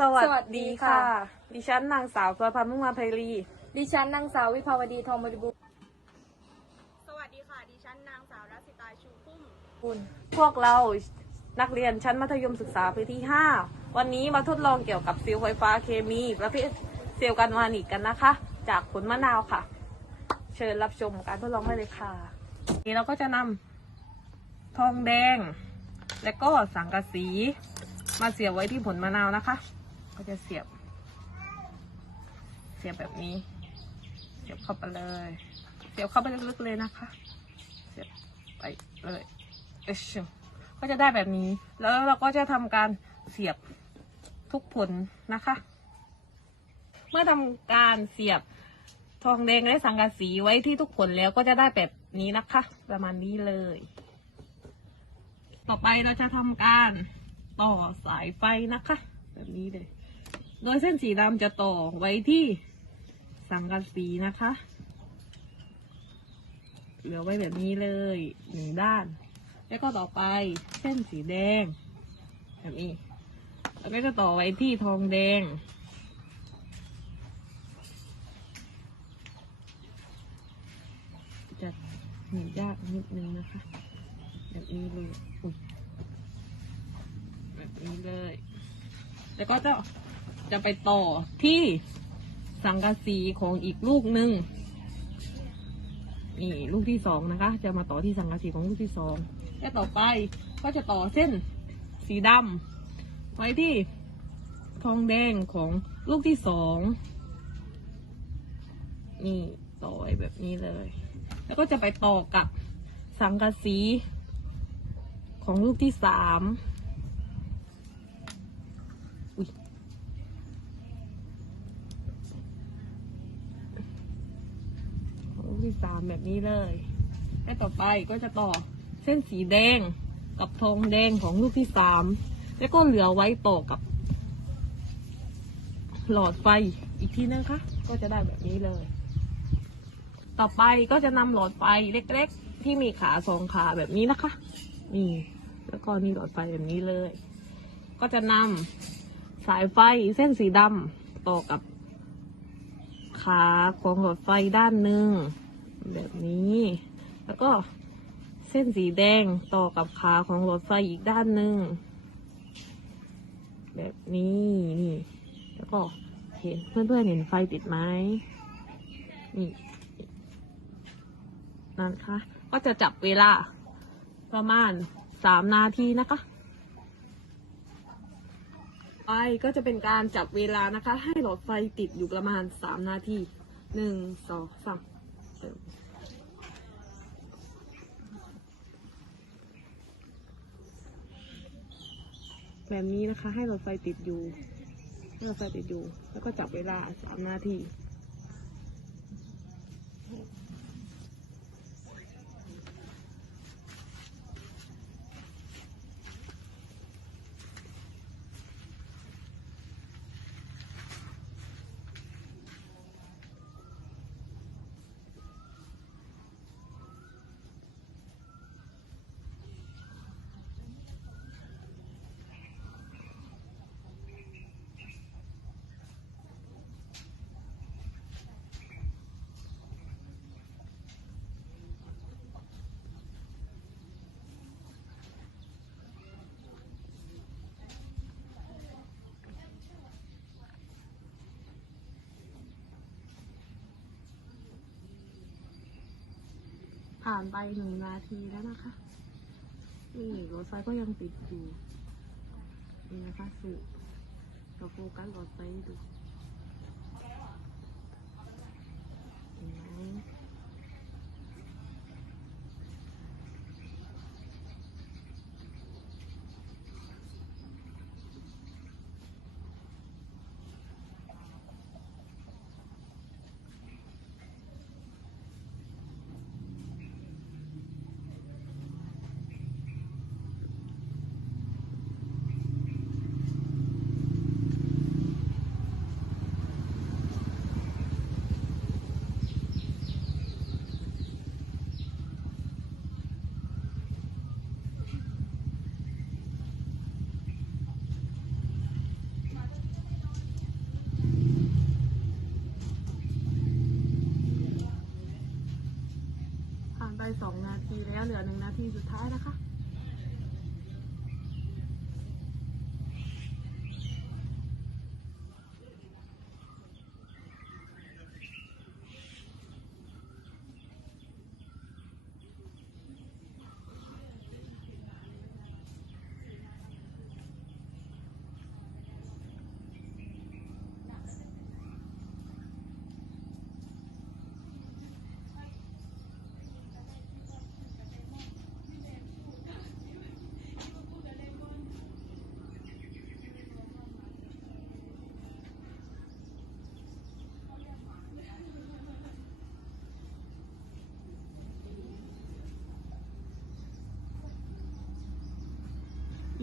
สวัสสวัสดีดีค่ะค่ะ ดิฉันนางสาวพลอยพันธ์มุ่งมาไพรี ดิฉันนางสาววิภาวดีทองบริบูรณ์สวัสดีค่ะ ดิฉันนางสาวรัสิตาชูพุ่มคุณพวกเรานักเรียนชั้นมัธยมศึกษาปีที่ 5 วันนี้มาทดลองเกี่ยวกับเซลล์ไฟฟ้าเคมี ประเภทเซลล์กันวานิกกันนะคะ จากผลมะนาวค่ะ เชิญรับชมการทดลองได้เลยค่ะ นี้เราก็จะนำทองแดง และก็สังกะสี มาเสียบไว้ที่ผลมะนาวนะคะ ก็จะเสียบ เสียบแบบนี้ เสียบเข้าไปเลย เสียบเข้าไปลึกๆเลยนะคะ เสียบไปเลยเอชก็จะได้แบบนี้ แล้วเราก็จะทำการเสียบทุกผลนะคะ เมื่อทำการเสียบทองแดงและสังกะสีไว้ที่ทุกผลแล้วก็จะได้แบบนี้นะคะ ประมาณนี้เลย ต่อไปเราจะทำการต่อสายไฟนะคะ แบบนี้เลย โดยเส้นสีดำจะต่อไว้ที่สังกะสีนะคะ เหลือไว้แบบนี้เลยหนึ่งด้าน แล้วก็ต่อไปเส้นสีแดง แบบนี้ แล้วก็จะต่อไว้ที่ทองแดง จะเหนยากนิดนึงนะคะ แบบนี้เลยแบบนี้เลย แล้วก็จะ จะไปต่อที่สังกะสีของอีกลูกหนึ่งนี่ลูกที่สองนะคะ จะมาต่อที่สังกะสีของลูกที่สองและต่อไปก็จะต่อเส้นสีดำไว้ที่ทองแดงของลูกที่สองนี่ต่อไว้แบบนี้เลย แล้วก็จะไปต่อกับสังกะสีของลูกที่สามอุ๊ย ของลูกที่ สามแบบนี้เลยและต่อไปก็จะต่อเส้นสีแดงกับทองแดงของลูกที่สามแล้วก็เหลือไว้ต่อกับ หลอดไฟอีกทีนึงคะก็จะได้แบบนี้เลย ต่อไปก็จะนำหลอดไฟเล็กๆ ที่มีขาสองขาแบบนี้นะคะ นี่ แล้วก็นี่หลอดไฟแบบนี้เลย ก็จะนำสายไฟเส้นสีดำต่อกับขาของหลอดไฟด้านหนึ่ง แบบนี้ แล้วก็เส้นสีแดงต่อกับขาของหลอดไฟอีกด้านหนึ่งแบบนี้นี่แล้วก็เห็นเพื่อนๆเห็นไฟติดไหมนี่นั่นค่ะ ก็จะจับเวลาประมาณสามนาทีนะคะไปก็จะเป็นการจับเวลานะคะ ให้หลอดไฟติดอยู่ประมาณสามนาทีหนึ่งสองสาม ร็วแบบนี้นะคะ ให้หลอดไฟติดอยู่ให้หลอดไฟติดอยู่ แล้วก็จับเวลาสามนาที ผ่านไปหนึ่งนาทีแล้วนะคะ นี่รถไฟก็ยังติดอยู่นี่นะคะสูเราโฟกัสรถไฟดูเห็นไหม สองนาทีแล้วเหลือหนึ่งนาทีสุดท้ายนะคะ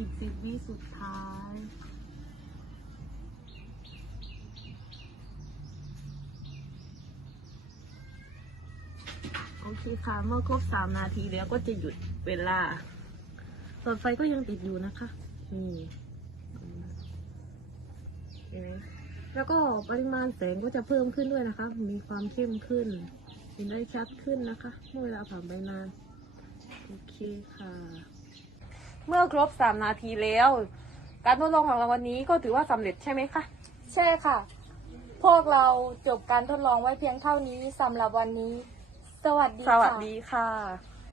อีกสิบวิสุดท้าย โอเคค่ะ เมื่อครบสามนาทีแล้วก็จะหยุดเวลาหลอดไฟก็ยังติดอยู่นะคะ นี่เห็นไหมแล้วก็ปริมาณแสงก็จะเพิ่มขึ้นด้วยนะคะ มีความเข้มขึ้น เห็นได้ชัดขึ้นนะคะ เมื่อเวลาผ่านไปนาน โอเคค่ะ เมื่อครบสามนาทีแล้ว การทดลองของเราวันนี้ก็ถือว่าสำเร็จใช่ไหมคะ ใช่ค่ะ พวกเราจบการทดลองไว้เพียงเท่านี้สำหรับวันนี้ สวัสดีสวัสค่ะดีค่ะ